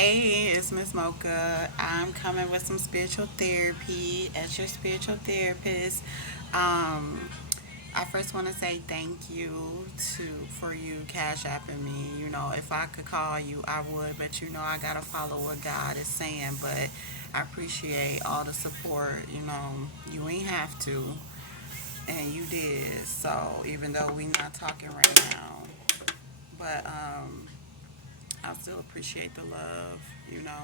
Hey, it's Miss Mocha. I'm coming with some spiritual therapy as your spiritual therapist. Um, I first want to say thank you to for you cash apping me. If I could call you, I would, but I gotta follow what God is saying. But I appreciate all the support. You ain't have to, and you did. So even though we not talking right now, but I still appreciate the love. You know,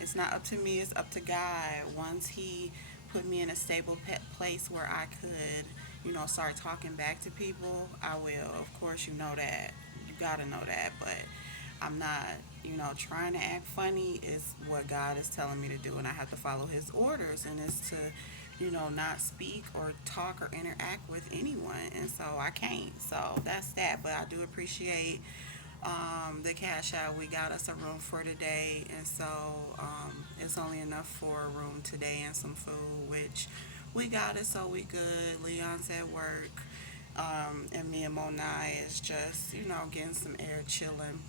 it's not up to me, it's up to God. Once He put me in a stable place where I could, start talking back to people, I will. Of course, you know that. You gotta know that. But I'm not, trying to act funny is what God is telling me to do, and I have to follow His orders, and it's to, not speak or talk or interact with anyone, and so I can't. So that's that. But I do appreciate the cash out. We got us a room for today, and so it's only enough for a room today and some food, which we got it, so we good. Leon's at work, and me and Monai is just, getting some air, chilling.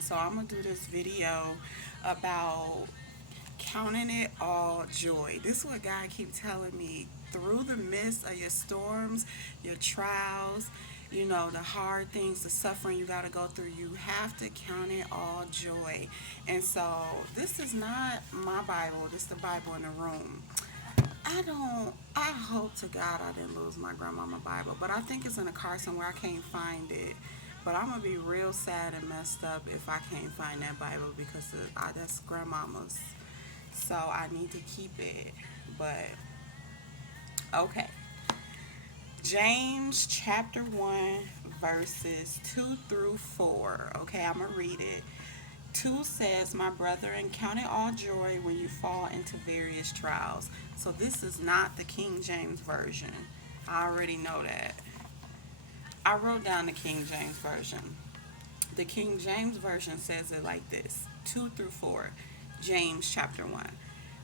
So I'm gonna do this video about counting it all joy. This is what God keeps telling me. Through the midst of your storms, your trials, the hard things, the suffering you got to go through, you have to count it all joy. And so this is not my Bible, this is the Bible in the room. I hope to God I didn't lose my grandmama Bible, but I think it's in a car somewhere. I can't find it. But I'm going to be real sad and messed up if I can't find that Bible because that's grandmama's. So I need to keep it. But okay. James chapter 1, verses 2 through 4. Okay, I'm going to read it. 2 says, "My brethren, count it all joy when you fall into various trials." So this is not the King James Version. I already know that. I wrote down the King James Version. The King James Version says it like this: 2 through 4. James chapter 1.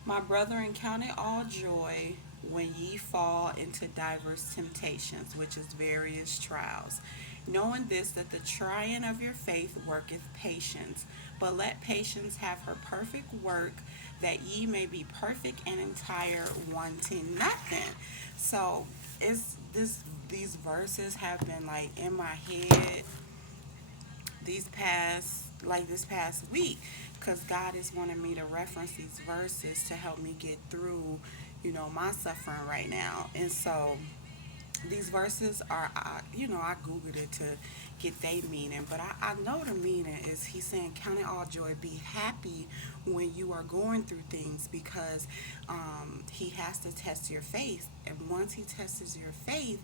"My brethren, count it all joy when ye fall into diverse temptations," which is various trials, "knowing this, that the trying of your faith worketh patience. But let patience have her perfect work, that ye may be perfect and entire, wanting nothing." So it's this these verses have been like in my head this past week, because God is wanting me to reference these verses to help me get through, my suffering right now. And so these verses are, I googled it to get their meaning, but I know the meaning is he's saying, count it all joy, be happy when you are going through things, because he has to test your faith, and once he tests your faith,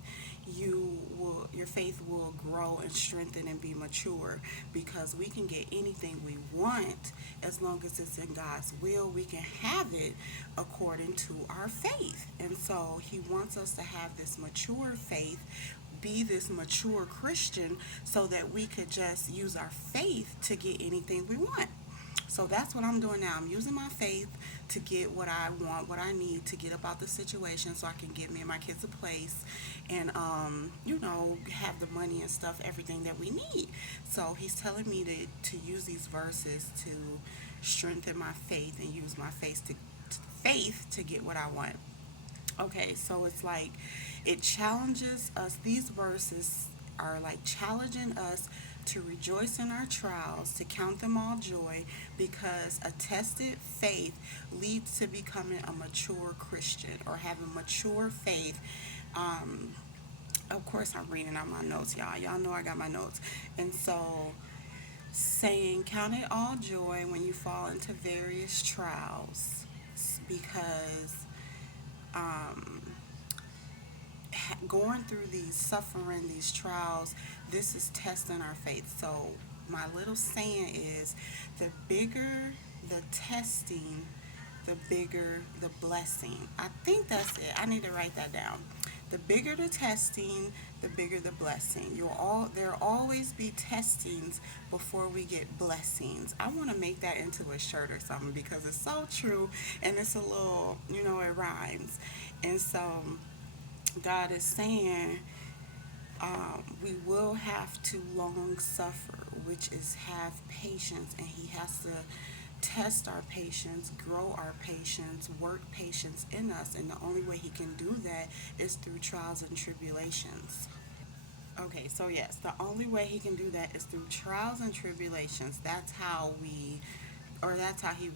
your faith will grow and strengthen and be mature, because we can get anything we want as long as it's in God's will. We can have it according to our faith, and so he wants us to have this mature faith, be this mature Christian, so that we could just use our faith to get anything we want. So that's what I'm doing now. I'm using my faith to get what I want, what I need to get about the situation, so I can get me and my kids a place, and have the money and stuff, everything that we need. So he's telling me to use these verses to strengthen my faith and use my faith to get what I want. Okay, so it's like it challenges us. These verses are like challenging us to rejoice in our trials, to count them all joy, because a tested faith leads to becoming a mature Christian or having mature faith. Um, of course, I'm reading out my notes, y'all. Y'all know I got my notes. And so, saying, count it all joy when you fall into various trials, because um, going through these suffering, these trials, this is testing our faith. So my little saying is, the bigger the testing, the bigger the blessing. I think that's it. I need to write that down. The bigger the testing, the bigger the blessing. There'll always be testings before we get blessings. I want to make that into a shirt or something, because it's so true, and it's a little, it rhymes. And so God is saying, we will have to long suffer which is have patience, and He has to test our patience, grow our patience, work patience in us, and the only way He can do that is through trials and tribulations. Okay, so yes, the only way He can do that is through trials and tribulations. That's how He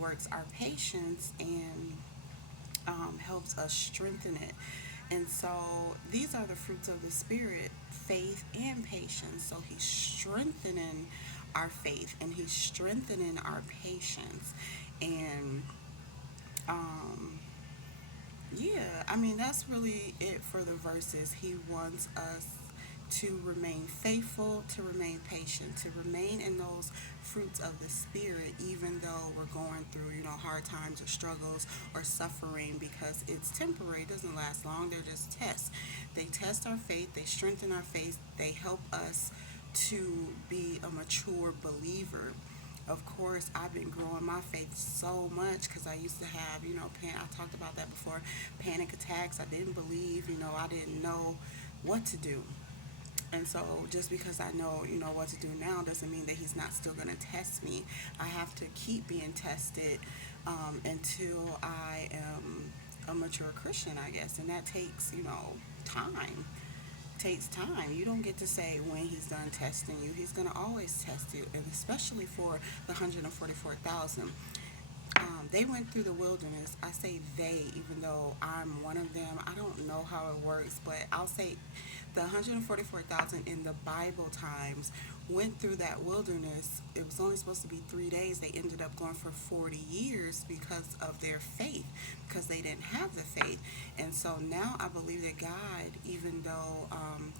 works our patience and helps us strengthen it. And so these are the fruits of the Spirit, faith and patience. So He's strengthening our faith and He's strengthening our patience. And um, yeah, I mean, that's really it for the verses. He wants us to remain faithful, to remain patient, to remain in those fruits of the Spirit, even though we're going through, hard times or struggles or suffering, because it's temporary, it doesn't last long. They're just tests. They test our faith, they strengthen our faith, they help us to be a mature believer. Of course, I've been growing my faith so much because I used to have, I talked about that before, panic attacks. I didn't believe, I didn't know what to do. And so just because I know, what to do now doesn't mean that He's not still going to test me. I have to keep being tested until I am a mature Christian, I guess. And that takes, time. Takes time. You don't get to say when He's done testing you. He's going to always test you, and especially for the 144,000. They went through the wilderness. I say they, even though I'm one of them. I don't know how it works, but I'll say the 144,000 in the Bible times went through that wilderness. It was only supposed to be 3 days. They ended up going for 40 years because of their faith, because they didn't have the faith. And so now I believe that God, even though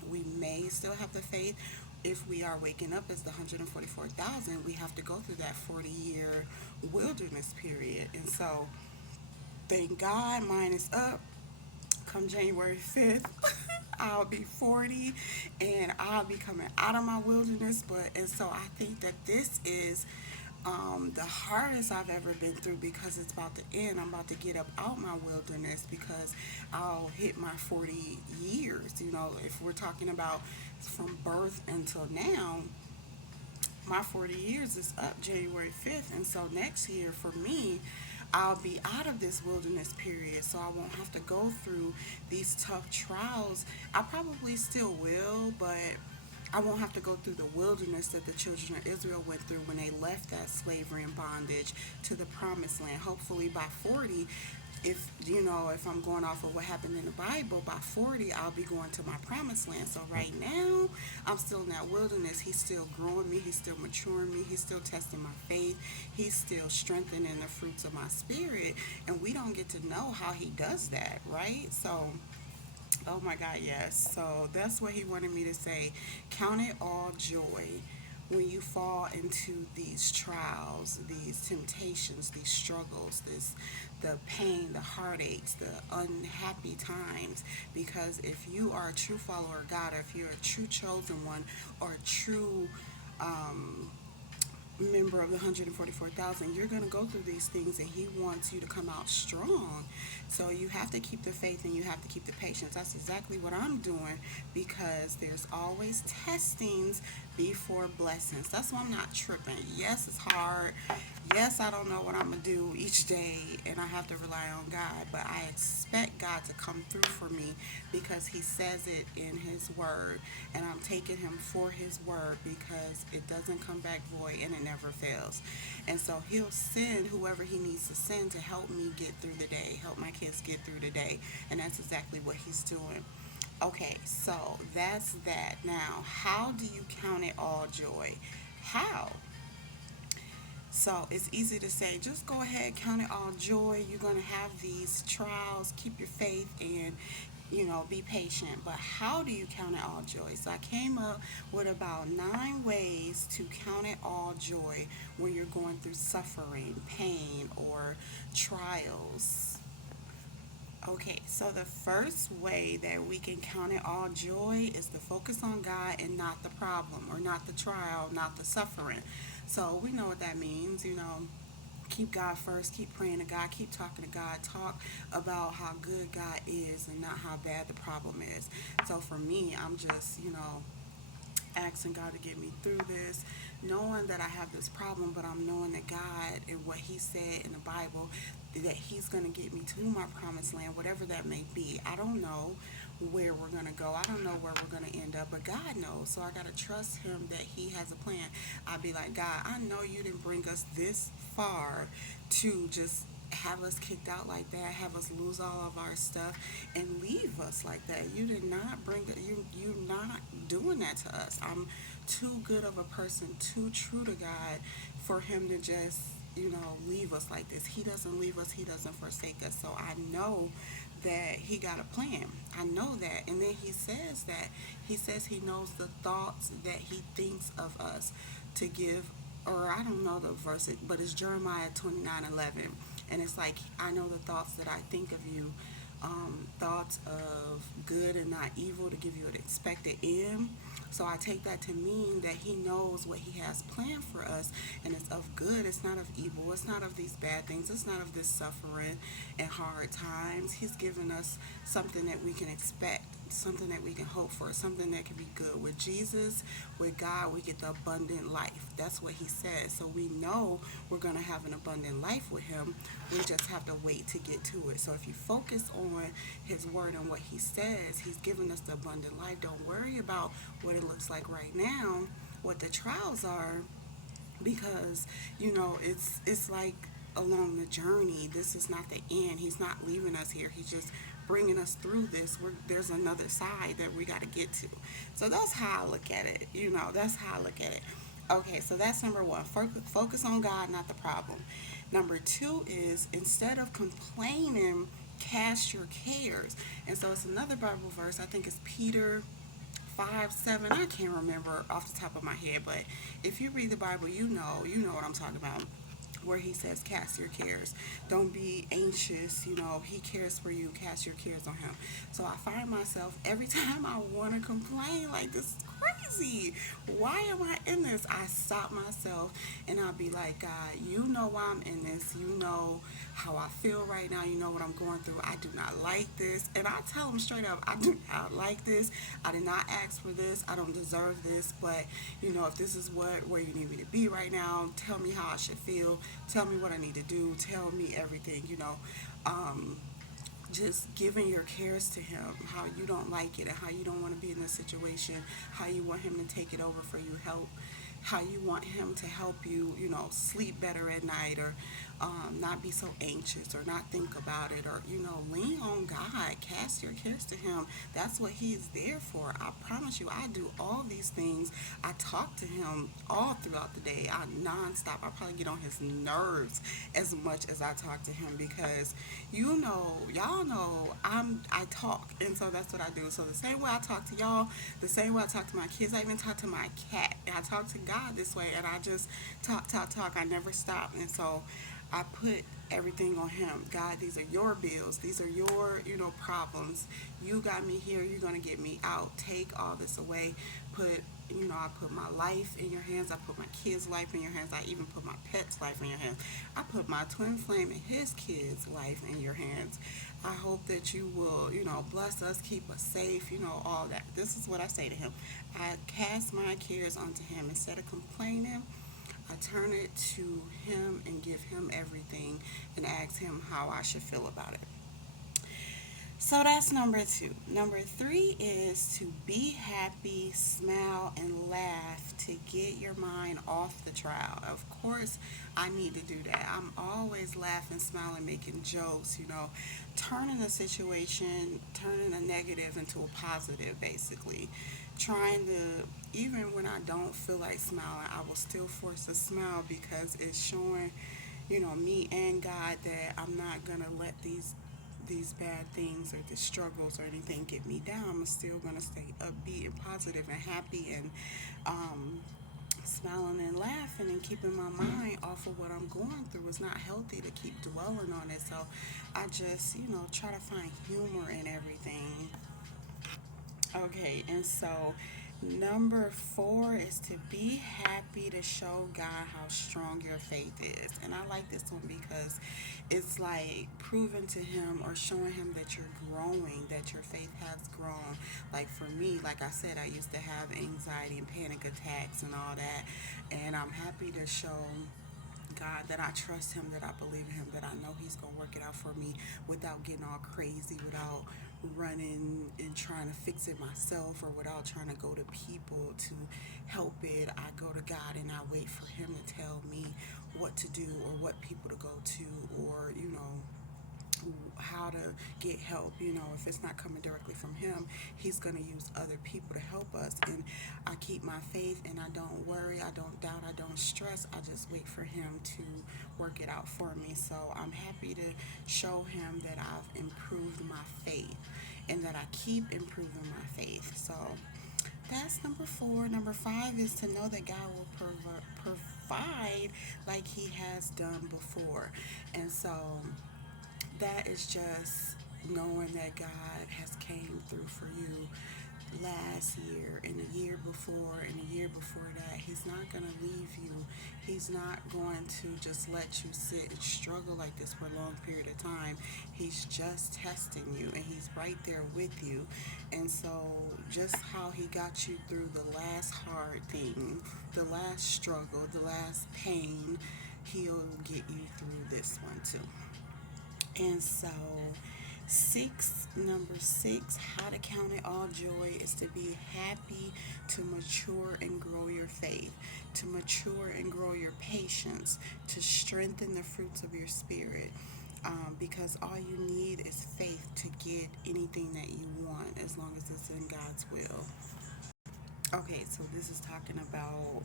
we may still have the faith, if we are waking up as the 144,000, we have to go through that 40-year wilderness period. And so, thank God, mine is up. Come January 5th, I'll be 40 and I'll be coming out of my wilderness. And so I think that this is the hardest I've ever been through, because it's about to end. I'm about to get up out my wilderness because I'll hit my 40 years. If we're talking about from birth until now, my 40 years is up January 5th. And so next year for me, I'll be out of this wilderness period, so I won't have to go through these tough trials. I probably still will, but I won't have to go through the wilderness that the children of Israel went through when they left that slavery and bondage to the promised land. Hopefully by 40, if I'm going off of what happened in the Bible, by 40 I'll be going to my promised land. So right now I'm still in that wilderness. He's still growing me, He's still maturing me, He's still testing my faith, He's still strengthening the fruits of my spirit, and we don't get to know how He does that, right? So oh my God, yes. So that's what He wanted me to say. Count it all joy when you fall into these trials, these temptations, these struggles, the pain, the heartaches, the unhappy times. Because if you are a true follower of God, or if you're a true chosen one, or a true member of the 144,000, you're going to go through these things, and He wants you to come out strong. So you have to keep the faith and you have to keep the patience. That's exactly what I'm doing, because there's always testings before blessings. That's why I'm not tripping. Yes, it's hard. Yes, I don't know what I'm going to do each day, and I have to rely on God, but I expect God to come through for me because He says it in His word, and I'm taking Him for His word because it doesn't come back void and it never fails. And so He'll send whoever He needs to send to help me get through the day, help my kids get through the day, and that's exactly what He's doing. Okay, so that's that. Now, how do you count it all joy? How? So it's easy to say, just go ahead, count it all joy. You're going to have these trials. Keep your faith and, be patient. But how do you count it all joy? So I came up with about 9 ways to count it all joy when you're going through suffering, pain, or trials. Okay, so the first way that we can count it all joy is to focus on God and not the problem, or not the trial, not the suffering. So we know what that means, keep God first, keep praying to God, keep talking to God, talk about how good God is and not how bad the problem is. So for me, I'm just, asking God to get me through this, knowing that I have this problem, but I'm knowing that God and what He said in the Bible, that He's going to get me to my promised land, whatever that may be. I don't know where we're going to go. I don't know where we're going to end up, but God knows. So I got to trust Him that He has a plan. I'd be like, God, I know you didn't bring us this far to just have us kicked out like that, have us lose all of our stuff, and leave us like that. You did not bring you're not doing that to us. I'm too good of a person, too true to God for Him to just leave us like this. He doesn't leave us. He doesn't forsake us. So I know that He got a plan. I know that. And then He says He knows the thoughts that He thinks of us to give, or I don't know the verse, but it's Jeremiah 29:11, and it's like, I know the thoughts that I think of you, thoughts of good and not evil, to give you an expected end. So I take that to mean that He knows what He has planned for us, and it's of good. It's not of evil. It's not of these bad things. It's not of this suffering and hard times. He's given us something that we can expect, something that we can hope for, something that can be good. With Jesus, with God, we get the abundant life. That's what He says. So we know we're going to have an abundant life with Him. We just have to wait to get to it. So if you focus on His word and what He says, He's given us the abundant life. Don't worry about what it looks like right now, what the trials are, because it's like along the journey. This is not the end. He's not leaving us here. He's just bringing us through this. There's another side that we got to get to. So that's how I look at it. That's how I look at it. Okay, so that's number one. Focus on God, not the problem. Number two is, instead of complaining, cast your cares. And so it's another Bible verse. I think it's Peter 5:7. I can't remember off the top of my head, but if you read the Bible, you know what I'm talking about, where He says, cast your cares. Don't be anxious. He cares for you. Cast your cares on Him. So I find myself, every time I want to complain, like, this is crazy. Why am I in this? I stop myself and I'll be like, God, you know why I'm in this. You know how I feel right now. You know what I'm going through. I do not like this. And I tell Him straight up, I do not like this. I did not ask for this. I don't deserve this. But, if this is where you need me to be right now, tell me how I should feel. Tell me what I need to do. Tell me everything. Um, just giving your cares to Him, how you don't like it and how you don't want to be in this situation, how you want Him to take it over for you, help, how you want Him to help you, sleep better at night, or not be so anxious, or not think about it, or, lean on God, cast your cares to Him. That's what He is there for. I promise you, I do all these things. I talk to Him all throughout the day. I nonstop. I probably get on His nerves as much as I talk to Him, because y'all know I talk, and so that's what I do. So the same way I talk to y'all, the same way I talk to my kids, I even talk to my cat, and I talk to God this way, and I just talk, talk, talk. I never stop, and so I put everything on Him. God, these are your bills. These are your, problems. You got me here. You're going to get me out. Take all this away. I put my life in your hands. I put my kids' life in your hands. I even put my pet's life in your hands. I put my twin flame and his kids' life in your hands. I hope that you will, bless us, keep us safe, all that. This is what I say to Him. I cast my cares onto Him. Instead of complaining, I turn it to Him and give Him everything and ask Him how I should feel about it. So that's number two. Number three is to be happy, smile, and laugh to get your mind off the trial. Of course, I need to do that. I'm always laughing, smiling, making jokes, turning the situation, turning a negative into a positive, basically. Trying to, even when I don't feel like smiling, I will still force a smile, because it's showing, me and God, that I'm not going to let these bad things or the struggles or anything get me down. I'm still gonna stay upbeat and positive and happy, and um, smiling and laughing and keeping my mind off of what I'm going through. It's not healthy to keep dwelling on it. So I just, try to find humor in everything. Okay, and so Number four is to be happy to show God how strong your faith is. And I like this one because it's like proving to Him or showing Him that you're growing, that your faith has grown. Like for me, like I said, I used to have anxiety and panic attacks and all that. And I'm happy to show God, that I trust Him, that I believe in Him, that I know He's going to work it out for me without getting all crazy, without running and trying to fix it myself, or without trying to go to people to help it. I go to God and I wait for Him to tell me what to do or what people to go to, or, how to get help. If it's not coming directly from Him, He's going to use other people to help us. And I keep my faith and I don't worry, I don't doubt, I don't stress. I just wait for Him to work it out for me. So I'm happy to show Him that I've improved my faith and that I keep improving my faith. So that's number four. Number five is to know that God will provide like He has done before. And so that is just knowing that God has came through for you last year and the year before and the year before that. He's not going to leave you. He's not going to just let you sit and struggle like this for a long period of time. He's just testing you and He's right there with you. And so just how He got you through the last hard thing, the last struggle, the last pain, He'll get you through this one too. And so, number six, how to count it all joy is to be happy, to mature and grow your faith, to mature and grow your patience, to strengthen the fruits of your spirit. Because all you need is faith to get anything that you want as long as it's in God's will. Okay, so this is talking about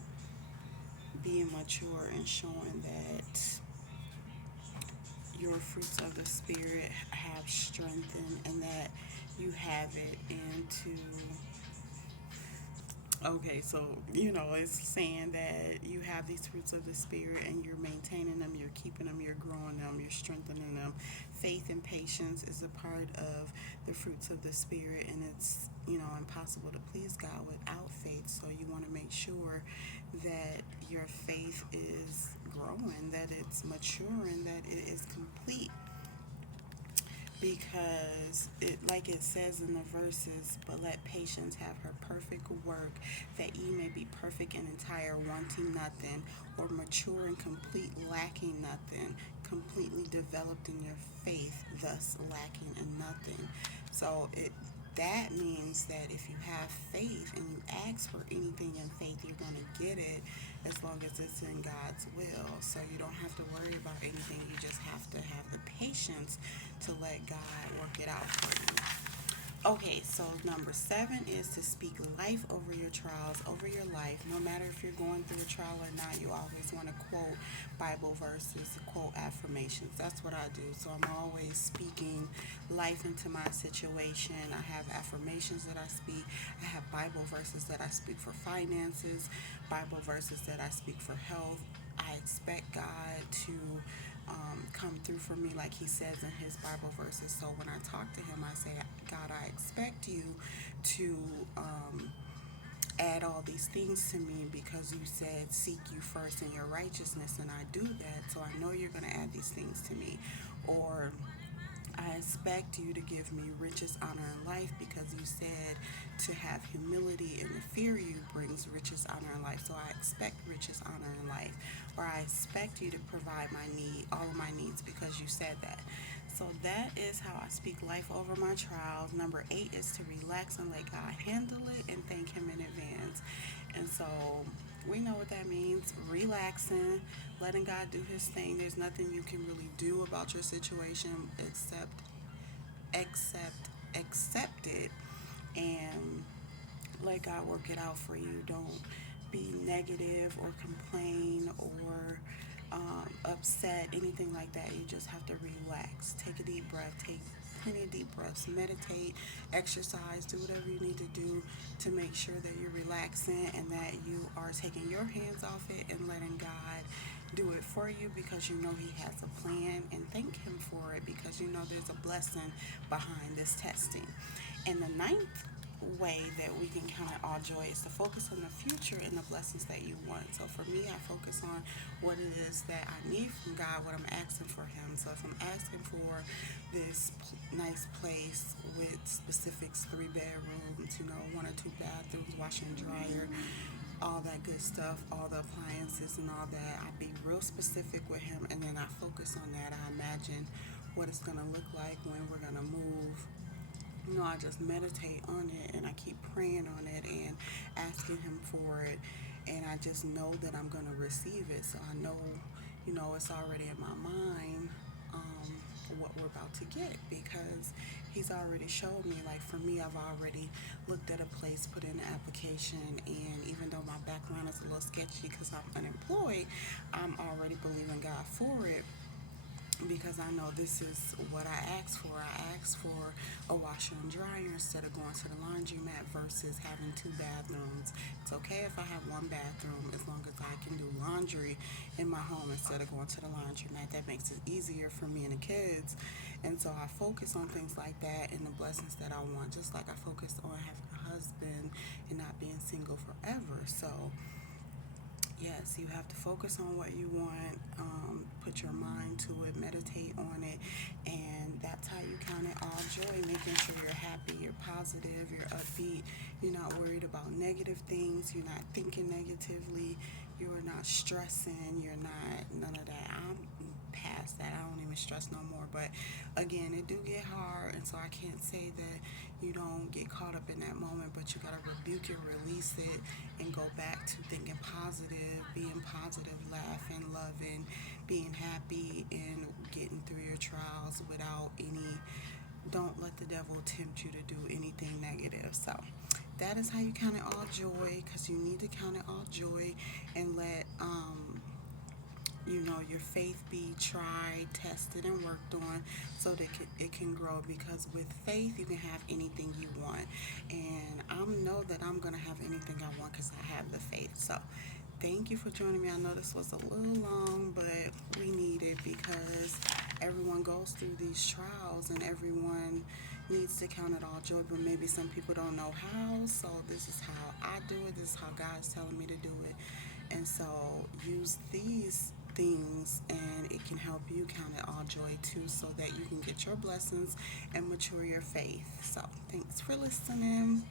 being mature and showing that your fruits of the Spirit have strengthened and that you have it, and to okay, so it's saying that you have these fruits of the Spirit and you're maintaining them, you're keeping them, you're growing them, you're strengthening them. Faith and patience is a part of the fruits of the Spirit, and it's impossible to please God without faith. So you want to make sure that your faith is growing, that it's maturing, that it is complete, because like it says in the verses, but let patience have her perfect work, that ye may be perfect and entire, wanting nothing, or mature and complete, lacking nothing, completely developed in your faith, thus lacking in nothing. So that means that if you have faith and you ask for anything in faith, you're going to get it as long as it's in God's will. So you don't have to worry about anything. You just have to have the patience to let God work it out for you. Okay, so number seven is to speak life over your trials, over your life. No matter if you're going through a trial or not, you always want to quote Bible verses, quote affirmations. That's what I do. So I'm always speaking life into my situation. I have affirmations that I speak. I have Bible verses that I speak for finances, Bible verses that I speak for health. I expect God to come through for me like He says in His Bible verses. So when I talk to Him, I say, God, I expect you to add all these things to me, because you said seek you first in your righteousness, and I do that, so I know you're going to add these things to me. Or I expect you to give me riches, honor, and life, because you said to have humility and to fear you brings riches, honor, and life. So I expect riches, honor, and life. Or I expect you to provide all of my needs, because you said that. So that is how I speak life over my trials. Number eight is to relax and let God handle it and thank Him in advance. And so we know what that means. Relaxing, letting God do His thing. There's nothing you can really do about your situation except accept it and let God work it out for you. Don't be negative or complain or upset, anything like that. You just have to relax. Take a deep breath. Take plenty of deep breaths. Meditate, exercise, do whatever you need to do to make sure that you're relaxing and that you are taking your hands off it and letting God do it for you, because you know He has a plan, and thank Him for it, because you know there's a blessing behind this testing. And the ninth way that we can count it all joy is to focus on the future and the blessings that you want. So for me, I focus on what it is that I need from God, what I'm asking for Him. So if I'm asking for this nice place with specifics, 3 bedrooms, one or two bathrooms, washer and dryer, all that good stuff, all the appliances and all that, I be real specific with Him, and then I focus on that. I imagine what it's gonna look like when we're gonna move. I just meditate on it and I keep praying on it and asking Him for it. And I just know that I'm going to receive it. So I know, it's already in my mind what we're about to get because He's already showed me. Like for me, I've already looked at a place, put in an application, and even though my background is a little sketchy because I'm unemployed, I'm already believing God for it because I know this is what I asked for. I asked for a washer and dryer instead of going to the laundromat versus having 2 bathrooms. It's okay if I have 1 bathroom as long as I can do laundry in my home instead of going to the laundromat. That makes it easier for me and the kids. And so I focus on things like that and the blessings that I want, just like I focus on having a husband and not being single forever. So yes, you have to focus on what you want, put your mind to it, meditate on it, and that's how you count it all joy, making sure you're happy, you're positive, you're upbeat, you're not worried about negative things, you're not thinking negatively, you're not stressing, you're not none of that. I'm past that. I don't even stress no more. But again, it do get hard, and so I can't say that you don't get caught up in that moment, but you gotta rebuke it, release it, and go back to thinking positive, being positive, laughing, loving, being happy, and getting through your trials without any. Don't let the devil tempt you to do anything negative. So that is how you count it all joy, because you need to count it all joy and let your faith be tried, tested, and worked on so that it can grow, because with faith you can have anything you want, and I know that I'm going to have anything I want because I have the faith. So thank you for joining me. I know this was a little long, but we need it because everyone goes through these trials and everyone needs to count it all joy, but maybe some people don't know how. So this is how I do it. This is how God's telling me to do it. And so use these things and it can help you count it all joy too, so that you can get your blessings and mature your faith. So thanks for listening.